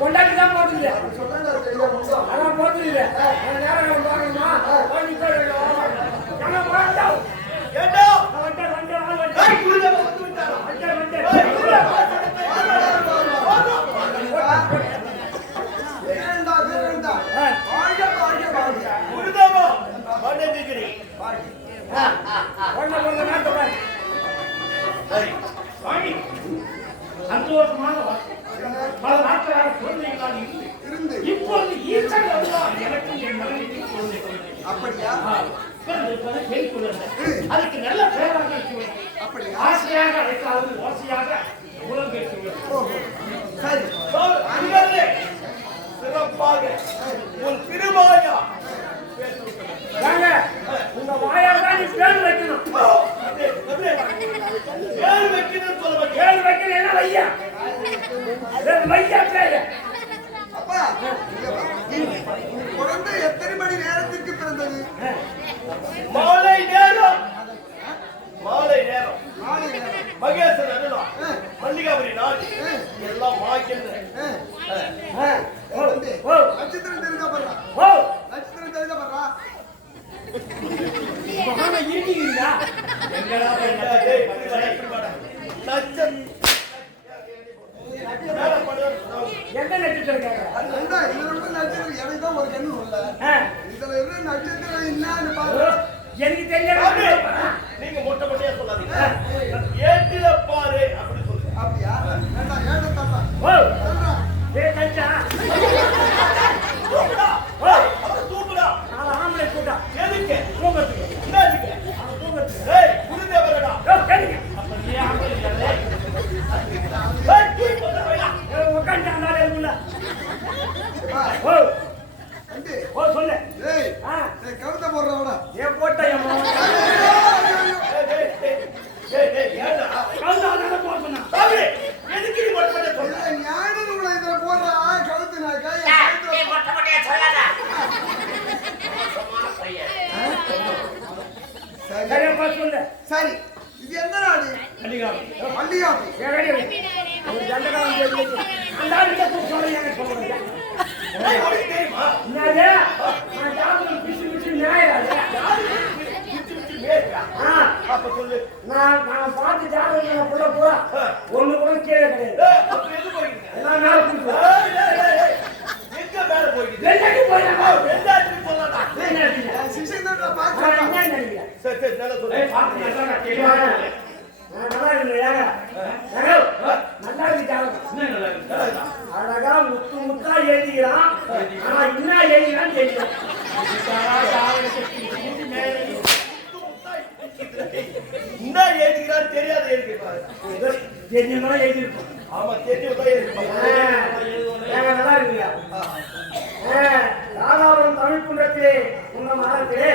கொண்டாடி தான் போடுது அதான் போடுது நேரம் வாங்கணுமா சந்தோஷமான பல நாட்களாக குழந்தைகளாக இருந்து இப்பொழுது ஈசன் எனக்கு என் மகனுக்கு குழந்தை அப்படியா அதுக்கு நல்ல பேராக ஆசையாக அழைக்காது ஓசையாக உலகம் சிறப்பாக உன் திருவாயா உங்க வாயாதான் நீ பேர் வைக்கணும் பேர் வைக்கணும் சொல்ல பேர் வைக்கணும் என்ன வையா வையா பேரு அப்பா குழந்தை எத்தனை மணி நேரத்திற்கு பிறந்தது மாலை நேரம் மகேசன் அருளா மல்லிகாபுரி நாடு எல்லாம் வாக்கின்ற நட்சத்திரம் தெரிஞ்சா பண்றா நட்சத்திரம் தெரிஞ்சா பண்றா மகான ஈட்டிங்களா எங்கடா என்ன நட்சத்திரம் எனக்கு தான் ஒரு கண்ணு இல்ல இதுல இருந்து நட்சத்திரம் என்னன்னு பாரு எனக்கு தெரியாது நீங்க மொட்டை மொட்டையா சொல்லாதீங்க ஏட்டில பாரு அப்படி சொல்லுங்க அப்படியா வேண்டாம் ஏட்ட தாத்தா ஓ சொல்றா ஏய் கச்சா ஓ அப்ப தூக்குடா நான் ஆம்பளை தூக்குடா எதுக்கு தூக்குறதுக்கு என்னதுக்கு அவன் தூக்குறதுக்கு ஏய் குருதேவரடா ஓ கேளுங்க அப்ப நீ ஆம்பளை இல்ல ஏய் தூக்கு போடா ஏய் உட்கார்ந்து அந்தாலே இல்ல ஓ அண்டி ஓ சொல்லு ஏய் ஏய் கவிதை போடுறவடா ஏ போட்டா ஏமா ஏய் ஏடா கவிதை அத போடுனா பாவி எதுக்கு நீ மொட்டை மொட்டை சொல்ற ஞானது உள்ள இதல போடுறா கவிதை நான் கை நீ மொட்டை மொட்டையா சொல்லாத சமான பையன் சரி அப்பா சொல்லு சரி இது என்ன நாடு மல்லிகாபுரி ஏகடி ஒரு ஜண்டகாரம் சொல்லி அந்த ஆளுக்கு சொல்றீங்க எனக்கு சொல்றீங்க உங்களுக்கு தெரியுமா என்னது நான் ஜாதகம் பிசி பிசி நியாயராஜா ஜாதகம் பிசி பிசி மேய்யா அப்ப சொல்லு நான் பார்த்து ஜாதகம் புள்ள பூரா ஒண்ணு கூட கீழே கிடையாது அப்ப எது போயிடுங்க எல்லாம் மேல போயிடுங்க எங்க மேல போயிடுங்க எல்லக்கு போயிடுங்க எல்லாத்துக்கும் சொல்லடா என்ன சிசிந்தோட பாத்து என்ன நினைக்கிறீங்க சரி நல்லா சொல்லு பாத்து நல்லா கேளுங்க நல்லா இல்லையா நல்லா இருக்கு நல்லா இருக்கு அழகா முத்தா எழுதிக்கிறான் ஆனா என்ன எழுதிக்கிறான்னு தெரியல என்ன எழுதிக்கிறான்னு தெரியாது தெரிஞ்சதான் எழுதிருக்கோம் ஆமா தெரிஞ்சதான் எழுதிருக்கோம் நல்லா இருக்குங்க ராதாபுரம் தமிழ் குன்றத்திலே உங்க மகத்திலே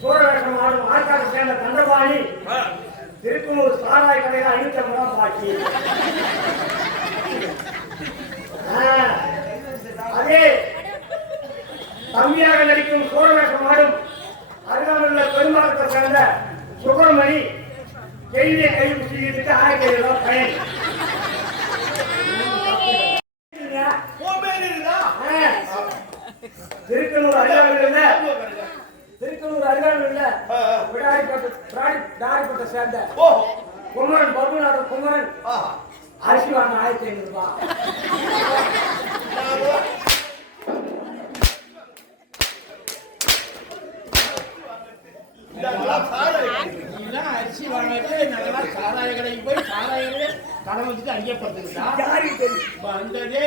சூரவேஷம் ஆடும் ஆற்காடு சேர்ந்த தண்டபாணி திருக்குனூர் சாராய் கடையில் 550 ரூபாய் பாக்கி அதே தம்பியாக நடிக்கும் சூரவேஷம் ஆடும் அருகாமையுள்ள பெருமாளத்தை சேர்ந்த சுப்பிரமணி கையிலே கை பிடிச்சிக்கிட்டு 1500 ரூபாய் பயன் திருக்கனூர் அருகாமையுள்ள விடாரிப்பட்ட சேர்ந்த குமரன் பத்மநாதன் குமரன் அரிசி வாங்க 1500 ரூபாய் அரிசி வாங்கிட்டு நல்லா சாராய கடைக்கு போய் சாராய கடை வச்சுட்டு அங்கே படுத்துக்கிட்டா யாருக்கு தெரியும் வந்ததே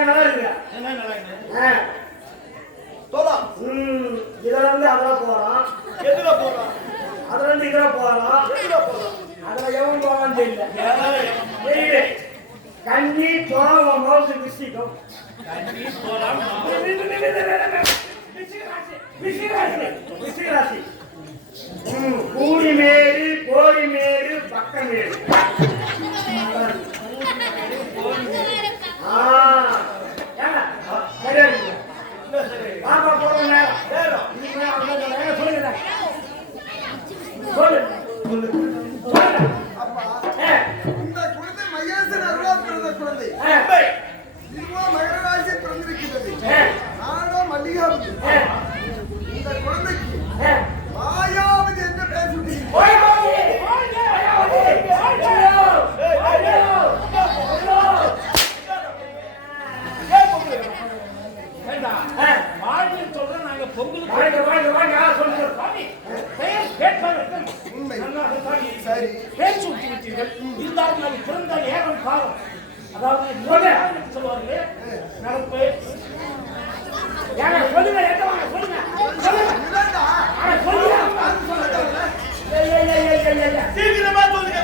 நல்லா இருக்குங்க என்ன நல்லா இருக்கு தோலாம் இதுல இருந்து அதெல்லாம் போறோம் எதுல போறோம் அதுல இருந்து இதுல போறோம் எதுல போறோம் அதுல எவன் போவான்னு தெரியல கண்ணி தோலம் மவுசு விசிக்கும் கண்ணி தோலம் விசிகராசி கூடிமேடு கோடிமேடு பக்கமேடு பாப்பா போறோம் நேரம் சொல்லுங்க சொல்லு சொல்லு விட்டு விட்டீர்கள். இருந்தாலும் அது பிறந்த நேரம் காலம். அதாவது சொல்லுவார்கள் நடப்பு. சொல்லுங்க சொல்லுங்க சீக்கிரமா சொல்லுங்க.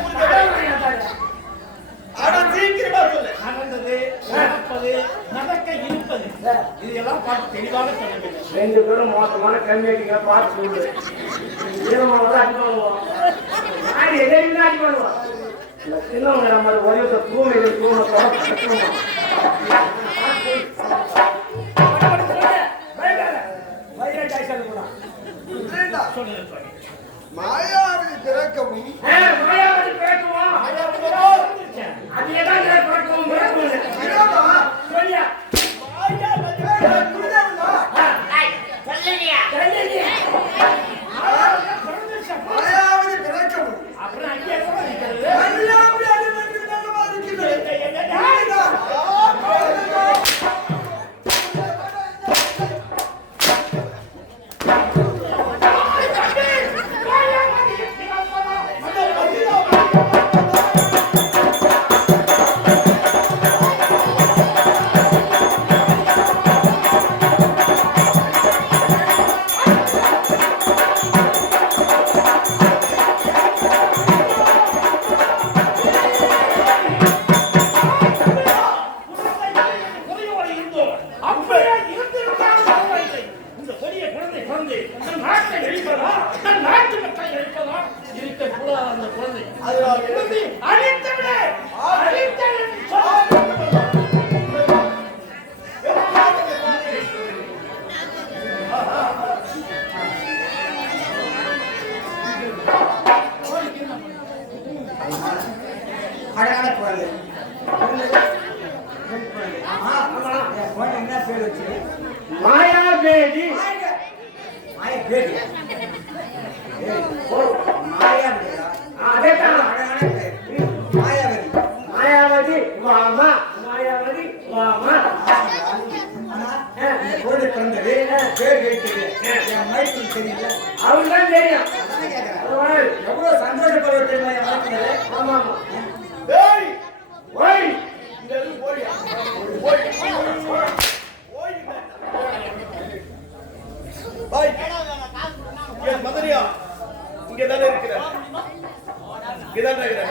சீக்கிரமா சொல்லு. நடந்தது, நடப்பது, நடக்க இருப்பது, இதெல்லாம் பார்த்து தெளிவாக சொல்ல வேண்டும். 2 பேரும் மோசமான கம்மியாட்டிங்க பார்த்து சொல்லு. ஈரமானதான் அடி பண்ணுவோம். நான் எதையும் அடி பண்ணுவோம். இந்த சின்னவங்க மாதிரி ஒரே தூமையில மாயாவதி பிறக்கவும் அழகான குழந்தை. என்ன பேர் வச்சு? மாயாபேடி. மாயாபேடி. மாயாவதி. மாயாவதி வாமா. மாயாவதி வாமா. குழந்தை பிறந்தது, பேர் வைத்தது. என் மைக்கு தெரியல. அவருதான் தெரியும். எவ்வளவு சந்தோஷப்படுவது தெரியுமா என் வாழ்க்கையில? ஆமா ஆமா. ஏய் ஓய் இந்த போறியா? ஓய் ஓய் பாய் ஏ மதரியா இங்க தான இருக்கற. இங்க தான இருக்கற.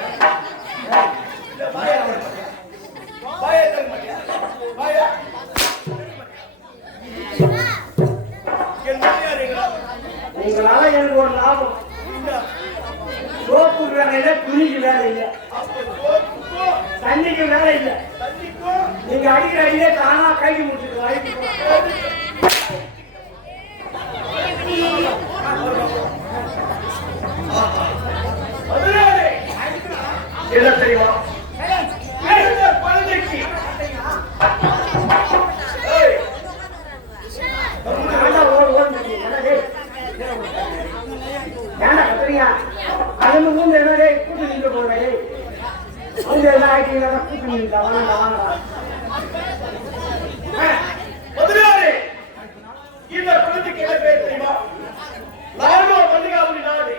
இல்ல பாயா பாயா தர மாட்டியா? பாயா நீங்களால எனக்கு ஒரு லாபம். சோப்பு வேலை இல்லை, துணிக்கு வேலை இல்லை, தண்ணிக்கு வேலை இல்லை. நீங்க அடிக்கிற அடியிலே தானா கை முடிச்சுக்கலாம். என்ன தெரியுமா குழந்தைக்கு அது மூணு என்னடே கூட்டு நின்று போறே. அவங்க என்ன ஆயிட்டீங்க கூட்டு நின்றா வாங்க வாங்க. மதுரை இந்த குழந்தைக்கு என்ன பேர் தெரியுமா? நாடோ மல்லிகாவதி நாடு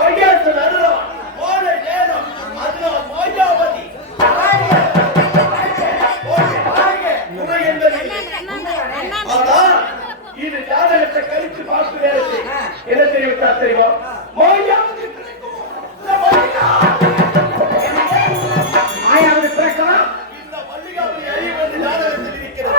கையாசு நடுரா மோனை நேரம் அதுல மாயாவதி இது ஜாதகத்தை கழித்து பார்த்து வேலை என்ன தெரிவித்தா தெரியுமா? மாயாவதி மாயாவதி பிறக்கலாம். இந்த மல்லிகாவதி அறிவு ஜாதகத்தில் இருக்கிறது.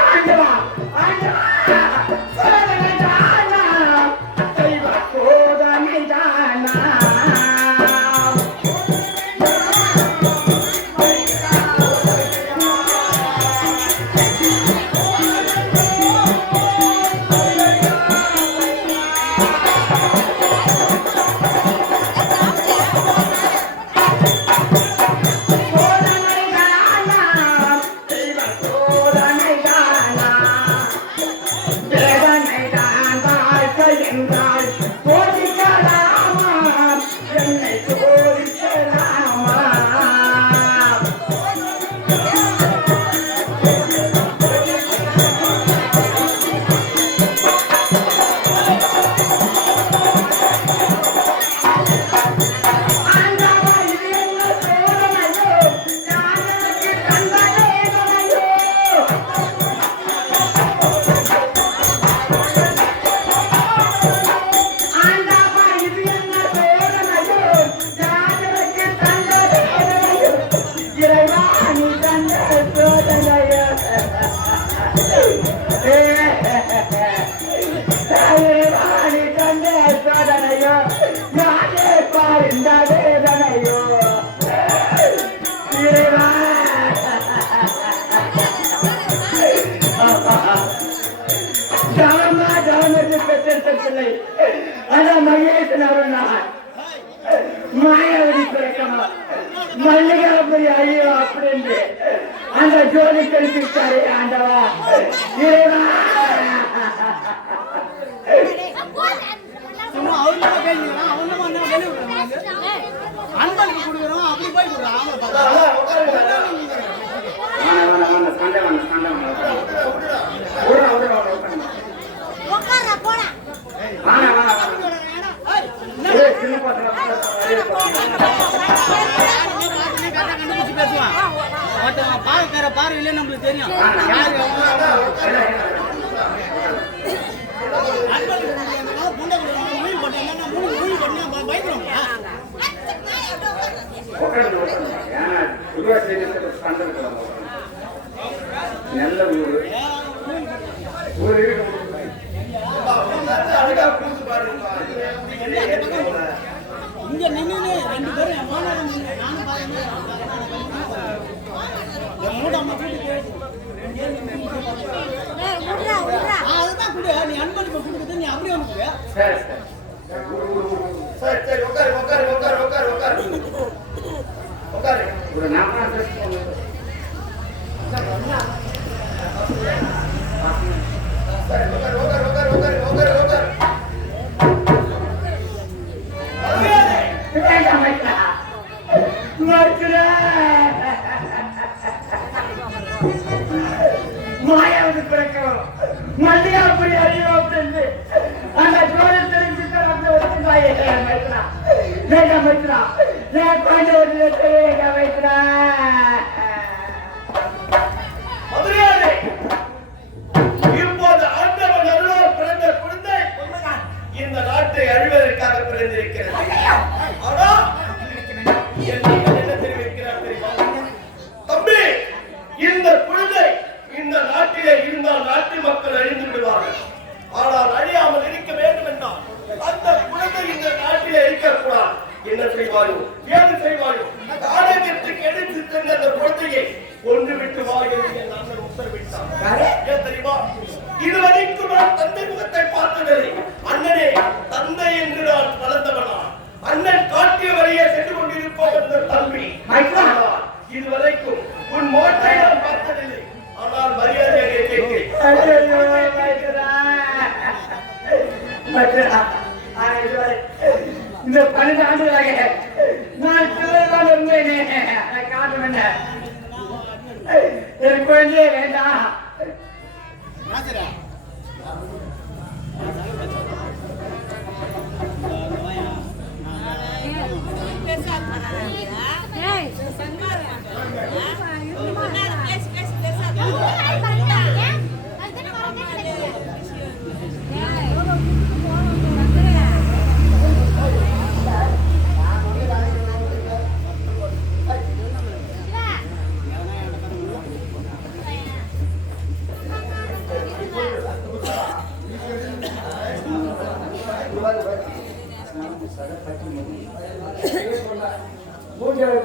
மகேசன் அவர்கள் நான் மாயாவதி பிறக்கணும் மல்லிகாபுரி ஐயோ அப்படின்னு அந்த ஜோதி கழிப்பிட்டாரே ஆண்டவா இறைவா. பார்வையிலே நம்மளுக்கு தெரியும் நல்ல ஊரு இங்க நின்று 2 பேரும் என் மாநாடு நானும் பாருங்க அதுதான் கூட நீ அன்பளிப்பு கொடுக்குறது நீ அப்படியே வந்து ஒரு மாயாவது பிறக்கணும் மல்லிகாபுரி அறிவு அப்படின்னு அந்த ஜோதி தெரிஞ்சுட்டு வந்து வச்சுட்டாயே வைக்கிறான் நான் கொண்டு வந்து வைக்கிறேன். மதுரையாளே இப்போது ஆண்டவன் அருளால் பிறந்த குழந்தை இந்த நாட்டை அழிவதற்காக பிறந்திருக்கிறது. ஆனா என்ன தெரிவிக்கிறார் தெரியுமா தம்பி, இந்த குழந்தை இந்த நாட்டிலே இருந்தால் நாட்டு மக்கள் அழிந்து விடுவார்கள். ஆனால் அழியாமல் இருக்க வேண்டும் என்றால் அந்த குழந்தை இந்த நாட்டிலே இருக்கக்கூடாது. என்ன செய்வாயோ ஏது செய்வாயோ தானகத்துக்கு எடுத்து சென்ற அந்த குழந்தையை கொண்டு விட்டு வா என்று நாங்கள் உத்தரவிட்டார். ஏன் தெரியுமா, இதுவரைக்கும் நான் தந்தை முகத்தை பார்த்ததில்லை. அண்ணனே தந்தை என்று நான் வளர்ந்தவனா, அண்ணன் காட்டிய வழியே சென்று கொண்டிருப்போம் என்ற தம்பி இதுவரைக்கும் உன் மோட்டை நான் பார்த்ததில்லை. ஆனால் மரியாதையை கேட்கிறேன். இந்த 12 ஆண்டுகளாக நான் சிலைதான் இருந்தேனே காரணம் என்ன? என் குழந்தையே வேண்டாம்.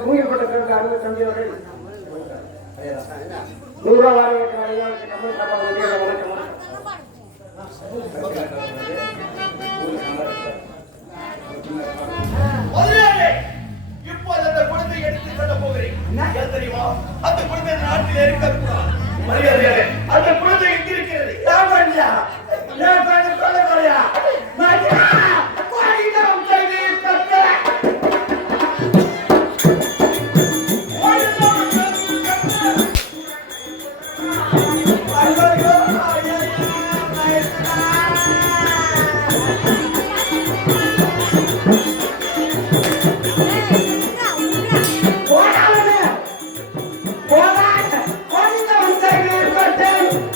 மூங்கில்பட்ட பிறகு 65 வரை 100 ரூபாய் இப்போது அந்த குழந்தை எடுத்து செல்ல போகிறேன். தெரியுமா, அந்த குழந்தை நாட்டில் இருக்கக்கூடாது. மரியாதையாக அந்த குழந்தை எங்க இருக்கிறது?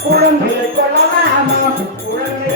குழந்தை கொள்ளலாமா குழந்தை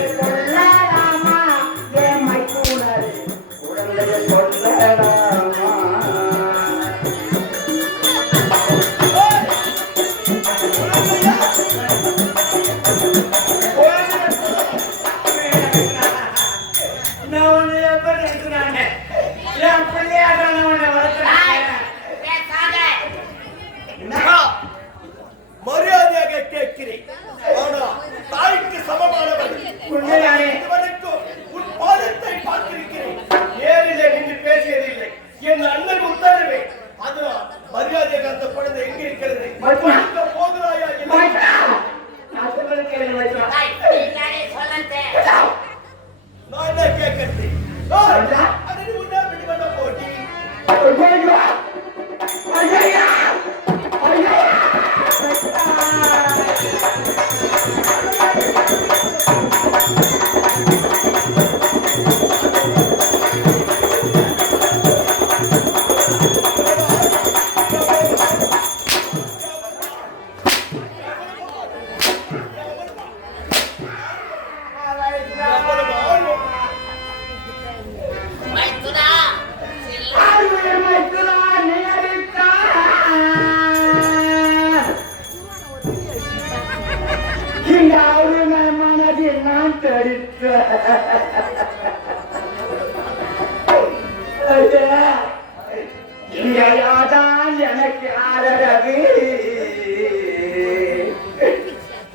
எனக்கு ஆதரவு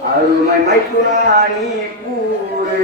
அருமை மைத்துராணி கூறு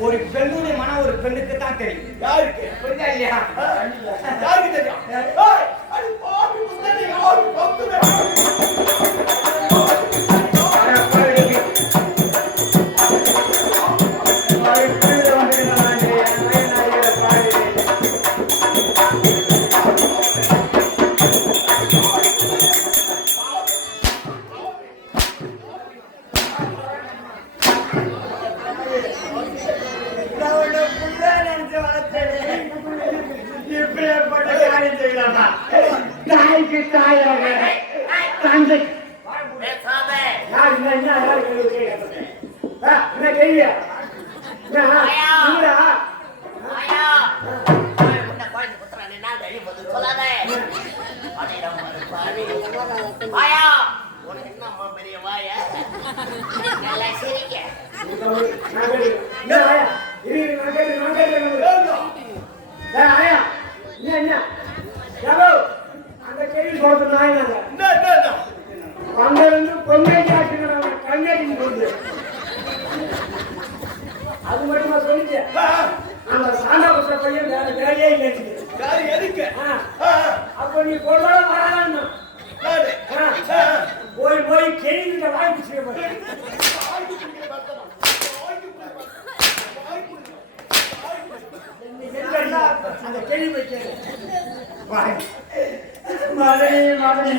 ஒரு பெண்ணுடைய மனம் ஒரு பெண்ணுக்கு தான் தெரியும். யாருக்கு புரிஞ்சா இல்லையா? யாருக்கு தெரியும்? அது மட்டுமா சொல்லிச்சு அந்த சாண்டாபுர பையன் வேற வேலையே இல்லை. அப்ப நீ கொள்ளாத வரான்னு போய் போய் கேள்விட்ட வாங்கி அந்த கேள்வி வைக்க மழை மழை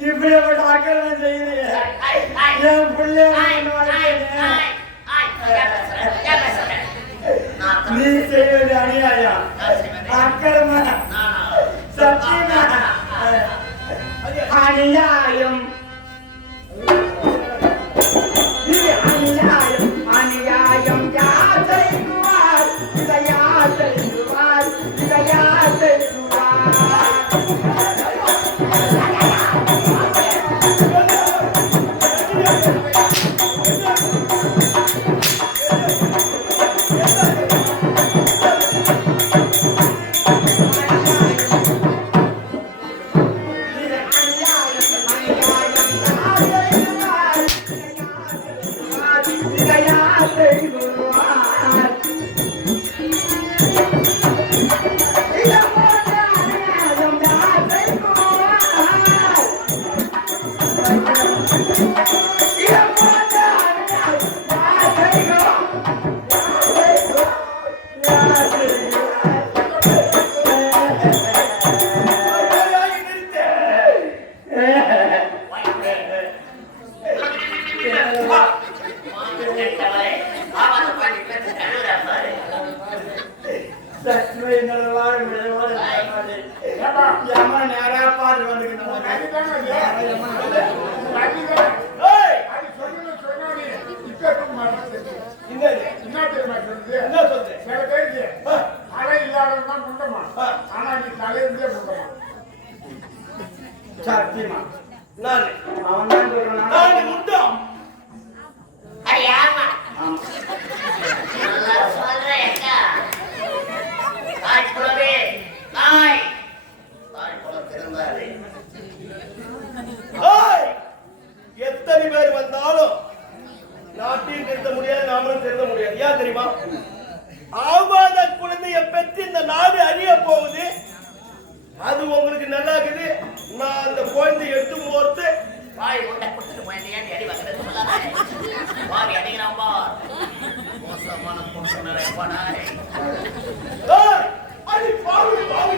இப்படிப்பட்ட அக்கறை செய்யுது என் பிள்ளை நீ செய்வது அநியாயம் அக்கிரம சத்தியமா அநியாயம் இது அநியாயம் அநியாயம் யார் செய்வார் இதை யார் செய்வார் இதை யார் செய்வார் ஏமா நேரா பாரு வந்துக்கிட்டு சத்தியமா அவன் தான் சொல்றான் முட்டம் எத்தனை பேர் வந்தாலும் நாட்டையும் திருத்த முடியாது, நாமளும் திருத்த முடியாது. ஏன் தெரியுமா? ஆவாத குழந்தைய பெற்று இந்த நாடு அழிய போகுது. அது உங்களுக்கு நல்லா இருக்குது. நான் அந்த குழந்தைய எடுத்து போர்த்து வாய் உண்டை கொடுத்துட்டு போய் அடி வாங்குறது வாரி அடிக்கிறான் பார். மோசமான பொண்ணு எப்பாடாய் அடி பாவி பாவி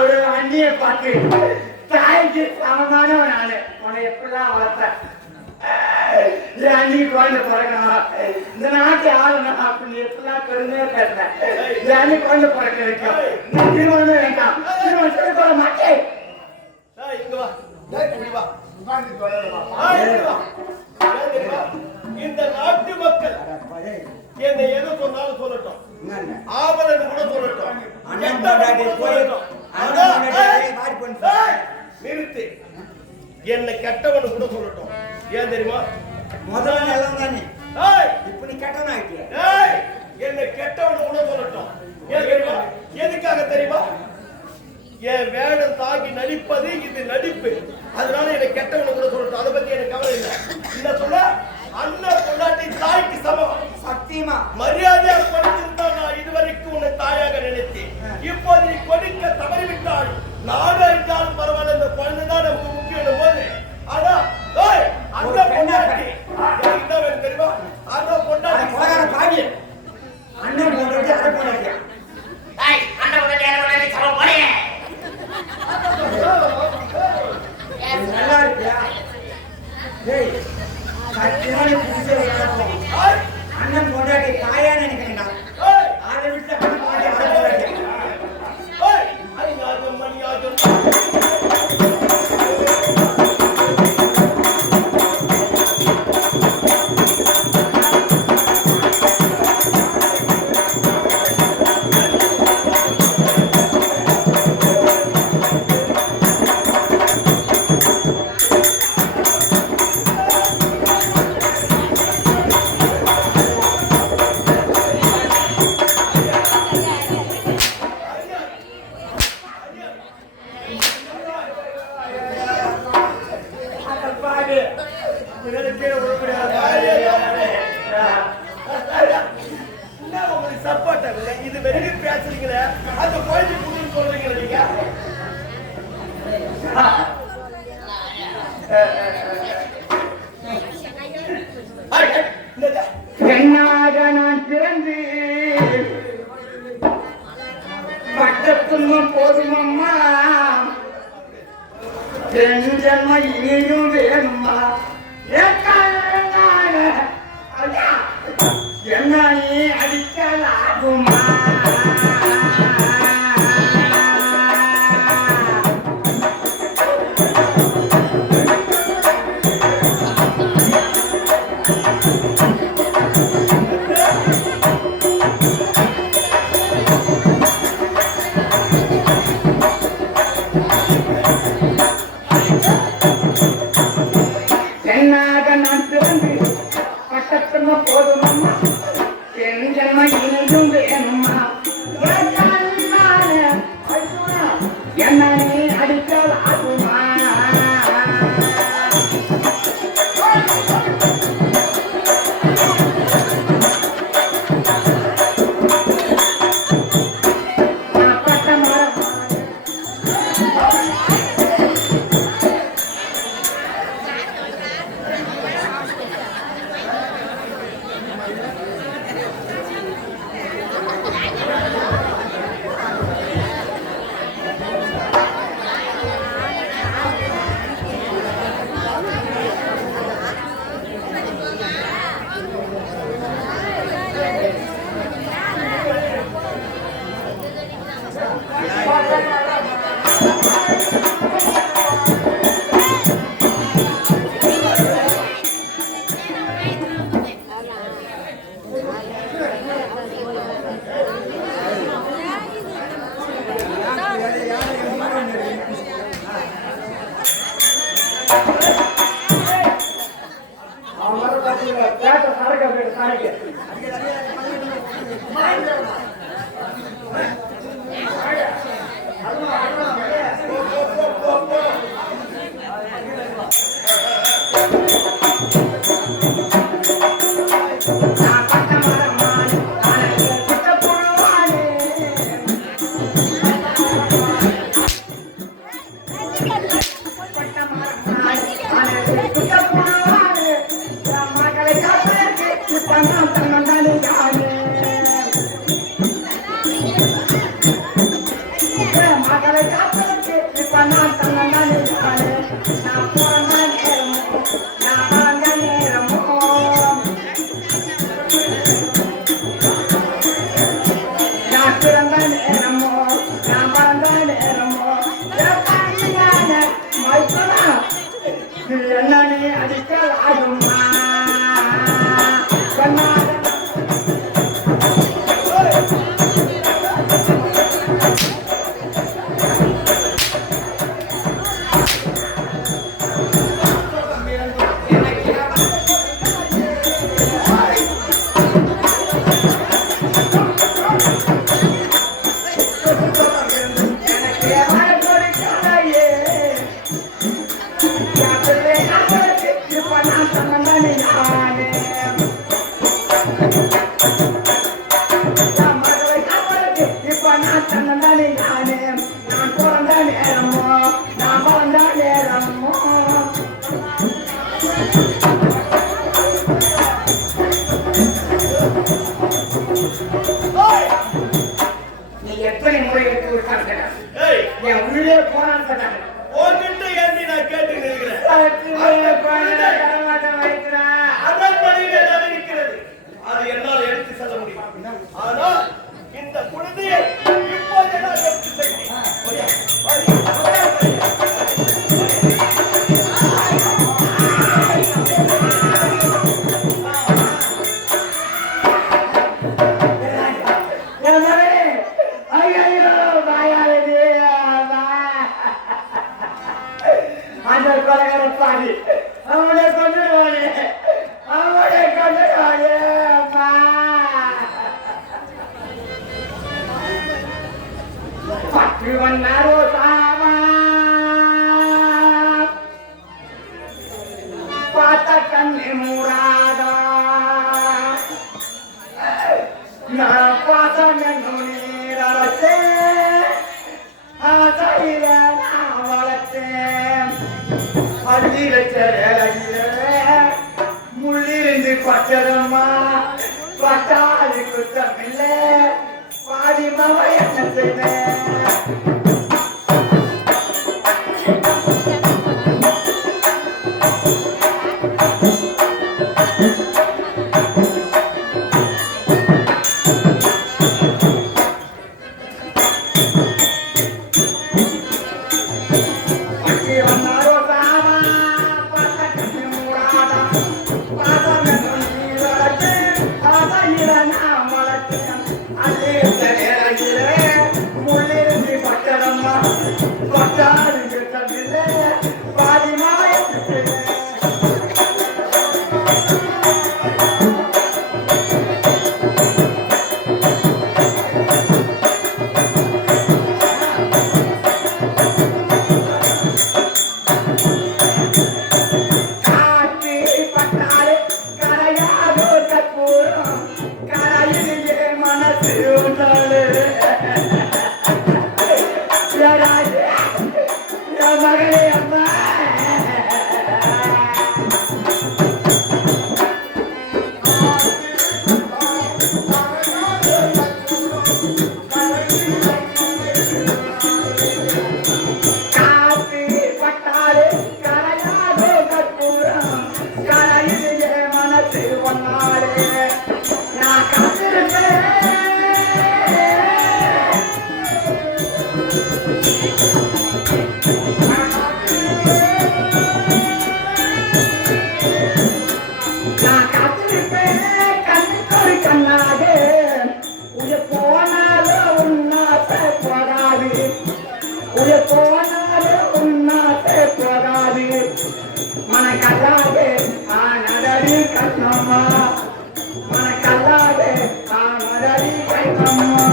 ஒரு அண்ணிய பார்த்து தாய்க்கு சமமானவன் நானு. உன்னை எப்படிலாம் வளர்த்தேன், அண்ணி குழந்தை பிறக்கணும், இந்த நாட்டு ஆளுநர் அப்படின்னு எப்படிலாம் பெருமையா பேசுறேன். அண்ணி குழந்தை பிறக்க வைக்கும். திருமணமே வேண்டாம், திருமணம் சொல்ல சொல்ல மாட்டேன். இந்த நாட்டு மக்கள் என்னை எது சொன்னாலும் சொல்லட்டும், ஆபரணம் கூட சொல்லட்டும், நிறுத்து, என்னை கெட்டவனு கூட சொல்லட்டும். ஏன் தெரியுமா? முதல்ல எல்லாம் தானே இப்படி கெட்டவன் ஆயிட்டியா? என்னை கெட்டவனு கூட சொல்லட்டும். ஏன் தெரியுமா? எதுக்காக தெரியுமா? என் வேடம் தாக்கி நடிப்பது இது நடிப்பு. அதனால என்னை கெட்டவனு கூட சொல்லட்டும். அதை பத்தி எனக்கு கவலை இல்லை. என்ன சொல்ல, அண்ணன் பொண்டாட்டி தாய்க்கு சமம். சத்தியமா மரியாதையா கொடுத்திருந்தா நான் இதுவரைக்கும் உன்னை தாயாக நினைத்தேன். இப்போது நீ கொடுக்க தவறிவிட்டால் நாடு அழிந்தாலும் பரவாயில்ல, இந்த குழந்தை தான் நமக்கு முக்கியம் போது. ஆனா அண்ணன் பொண்டாட்டி என்ன தெரியுமா? அண்ணன் பொண்டாட்டி பாடி அண்ணன் பொண்டாட்டி அரை பொண்டாட்டி நல்லா இருக்கியா? அண்ணன் பொண்டாட்டி தாயா நினைக்கிறேன்டா. அதை விட்டு அண்ணன் பொண்டாட்டி அரை பொண்டாட்டி. இது வெறும் பேசுறீங்களே, அந்த குழந்தை புதுன்னு சொல்றீங்க நீங்க. பெண்ணாக நான் பிறந்து பட்டத்துன்னும் போதுமம்மா, பெண் ஜன்ம இனியும் வேணுமா? என்ன நீ அடிக்கலாகுமா? முள்ளிருந்து பச்சரம்மா பட்டாளி குத்தமில்லை பாதி மாமா என்ன செய்வேன் நான் காத்திருப்பேன் கண்ணுக்கொரு கண்ணாக உயிர் போனாலும் உன்னாசை போகாது உயிர் போனாலும் உன்னாசை போகாது மனக்கல்லாக ஆனதடி கண்ணம்மா மனக்கல்லாக ஆனதடி கண்ணம்மா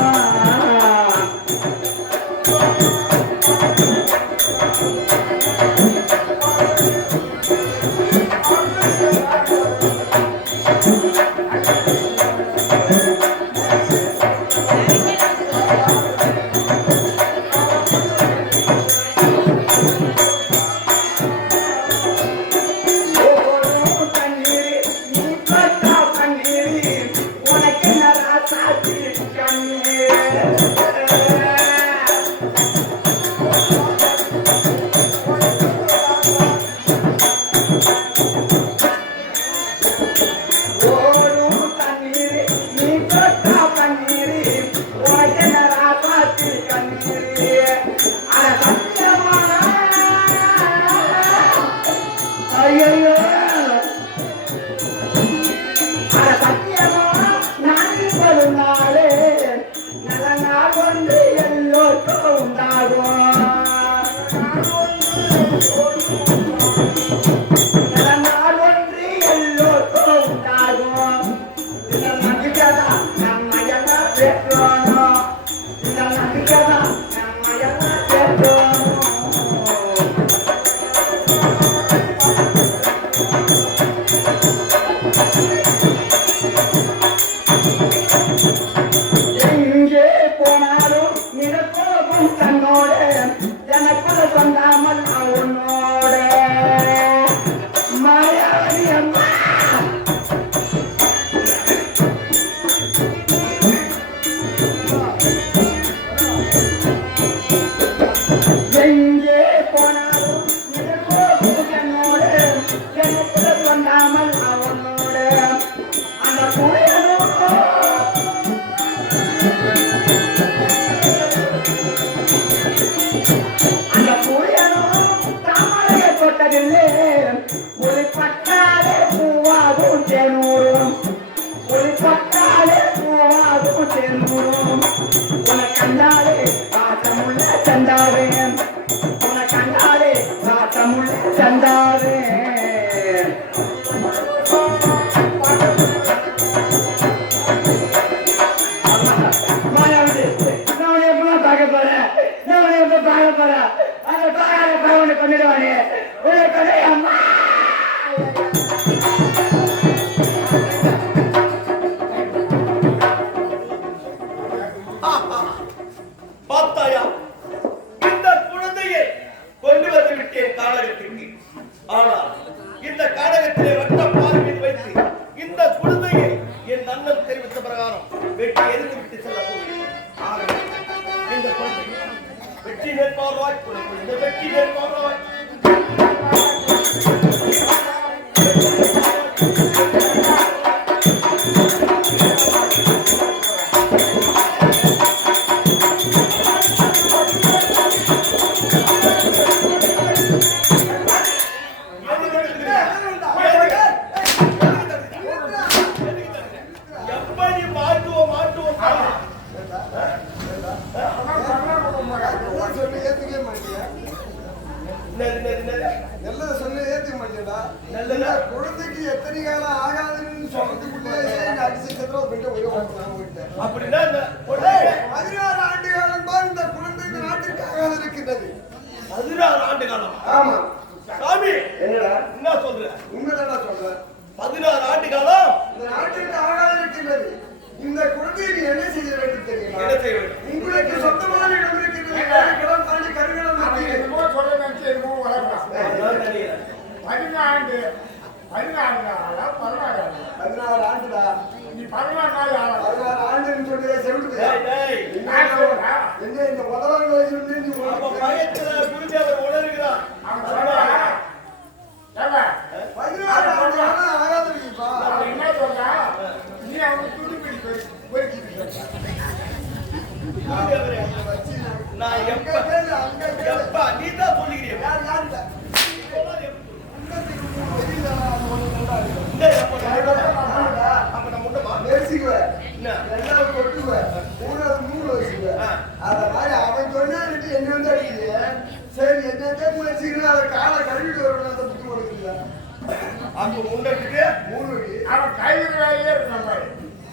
பார்த்தாயா, இந்த குழந்தையை கொண்டு வந்து விட்டேன் கானகத்திற்கு. ஆனால் இந்த கானகத்திலே வட்ட பாறை மீது வைத்து இந்த குழந்தையை என் அண்ணன் தெரிவித்த பிரகாரம் வெட்டி எரிந்து விட்டு செல்ல போகிறேன். இந்த குழந்தை வெற்றி நேர்பார்வாய் இந்த வெற்றி நேர்பார்வாய் குழந்தைக்கு எத்தனை காலம் ஆகாதுன்னு சொல்றதுக்குள்ளே அடிச்சு 16 ஆண்டு காலம் தான் இந்த குழந்தை இந்த நாட்டிற்கு ஆகாது இருக்கின்றது. 16 ஆண்டு காலம். ஆமா சாமி, என்னடா என்ன சொல்ற? உண்மைதான் சொல்ற. 16 ஆண்டு காலம் இந்த நாட்டிற்கு ஆகாது இருக்கின்றது. இந்த குழந்தையை நீ என்ன செய்ய வேண்டும் தெரியுமா? என்ன செய்ய வேண்டும்? உங்களுக்கு சொந்தமான இடம் இருக்கின்றது. கிடம் தாண்டி கருகிடம் சொல்ல நினைச்சு என்னமோ வளர்க்கலாம். 16 ஆண்டுடா. நீ 16 ஆண்டுன்னு சொல்லி செவிட்டு என்ன இந்த உதவங்களை சொல்லி நீ அப்ப பயத்துல புரிஞ்சு அவர் உணர்கிறார். 16 ஆண்டு ஆகாது இருக்குப்பா. என்ன சொல்றா? நீ அவங்க துணிப்பிடி போய் நான் எப்ப எப்பா கேளு, அங்க கேளு. எப்பா நீ தான் சொல்லுகிறீங்க யார் யாருங்க? அங்கத்துக்கு 3 வழியில ஒண்ணு கண்டாரு. அப்ப நம்ம முட்டமா பேசிக்குவேன். என்ன எல்லாம் கொட்டுவேன். 3 வச்சுக்குவேன். அத மாதிரி அவன் சொன்னாரு என்ன வந்து அடிக்குது. சரி என்ன முயற்சிக்கிறேன் அதை காலை கழுவிட்டு வரணும் அந்த புத்தி கொடுக்குறீங்க. அப்ப முண்டத்துக்கு 3 வழி. அவன் கைவிட வேலையே இருக்கு நம்ம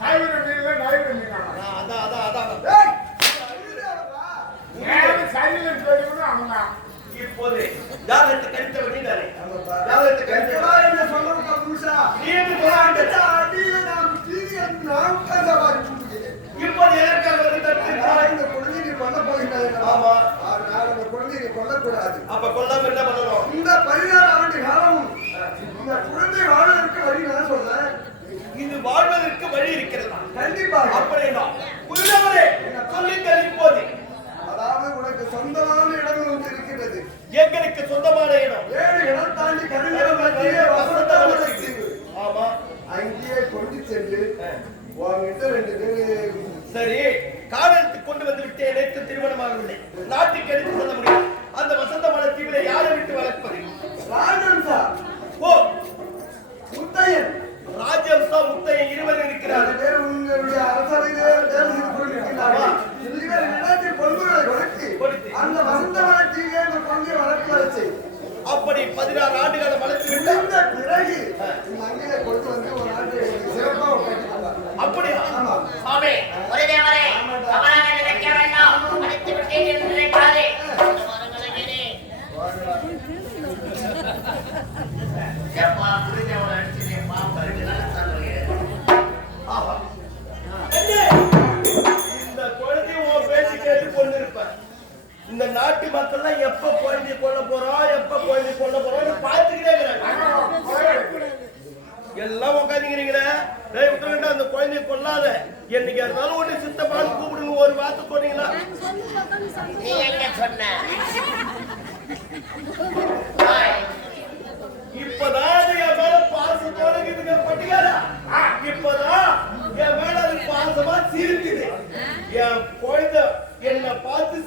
கைவிட மீன்ல நைவிட மீன் அதான் ஏய், கழுவிடாதப்பா. ஏன் சைலண்ட் வேணும்னு அவங்க இப்போது ஜாதகத்தை கணித்தவர் நீதானே ஆமாப்பா. ஜாதகத்தை கண்டிப்பா கணித்தவர் என்ன சொல்லுங்க புருஷா. நீ என்று சொல்லாண்ட அடியில நாம் தீவி என்று நாம் கண்டவாறு கூப்பிடுகிறேன். இப்போது எதற்காக வந்து தடுத்திருக்கிறாய்? இந்த குழந்தையை கொல்ல போகின்றது. ஆமா. நான் அந்த குழந்தையை கொல்லக்கூடாது. அப்ப கொல்லாம என்ன பண்ணணும்? இந்த 16 ஆண்டு காலமும் இந்த குழந்தை வாழ்வதற்கு வழி நான் சொல்றேன். இது வாழ்வதற்கு வழி இருக்கிறதா? கண்டிப்பாக. அப்படின்னா குருதவரே சொல்லுங்கள் இப்போது. அதாவது உனக்கு சொந்தமான இடம் ஒன்று இருக்கிறது. எங்களுக்கு சொந்தமான இடம் 7 இடம் தாண்டி கருங்கல் மத்தியே வசந்தமான தீவு. ஆமா அங்கேயே கொண்டு சென்று உங்ககிட்ட 2 பேரு சரி காரணத்துக்கு கொண்டு வந்து விட்டு எனக்கு திருமணமாகவில்லை. நாட்டுக்கு எடுத்து செல்ல முடியும். அந்த வசந்தமான தீவில யாரை விட்டு வளர்ப்பது? ராஜன்சா ஓ முத்தையன் ராஜம்சா முத்தையன் இருவர் இருக்கிறார்கள். 2 பேர் உங்களுடைய அரசவையிலே தேர்வு செய்து கொண்டிருக்கிறார்கள். இவர்கள் இடத்தில் கொள்முதலை கொடுத்து அந்த வசந்தமான தீவிலே அந்த குழந்தையை வளர்த்து வச்சு அப்படி 16 ஆண்டுகளை வளர்த்து விட்டு விழுந்த பிறகு இந்த அங்கேயே கொண்டு வந்து ஒரு நாட்டு சிறப்பாக கட்டிக்கலாம். அப்படியா? ஆமா. சுவாமி, ஒரு தேவரே, தவறாக நினைக்க வேண்டாம். அழைத்து விட்டேன் என்று நினைக்காதே. இந்த மரங்களே, எப்பா புரிஞ்சவனை அடிச்சுனேப்பா, பருகுனால சொல்லுகிறேன். ஆஹா. என்ன? இந்த குழந்தை உன் பேச்சு கேட்டு கொண்டிருப்ப. இந்த நாட்டு மக்கள்லாம் எப்ப குழந்தை கொல்ல போறோம் எப்ப குழந்தை கொல்ல போறோம்னு பார்த்துக்கிட்டே இருக்கிறாங்க. எல்லாம் உட்காந்துக்கிறீங்களே விட்டுருங்க. அந்த குழந்தைய கொல்லாத. என்னைக்கு இருந்தாலும் ஒண்ணு சித்தப்பான்னு கூப்பிடுங்க. ஒரு வார்த்தை சொன்னீங்களா? நீ எங்க சொன்ன? இப்பதான் என் மேல பாசத்தோட இருக்குதுங்க பட்டிகாரா. இப்பதான் என் மேல அது பாசமா சிரிக்குது. என் குழந்தை என்ன பார்த்து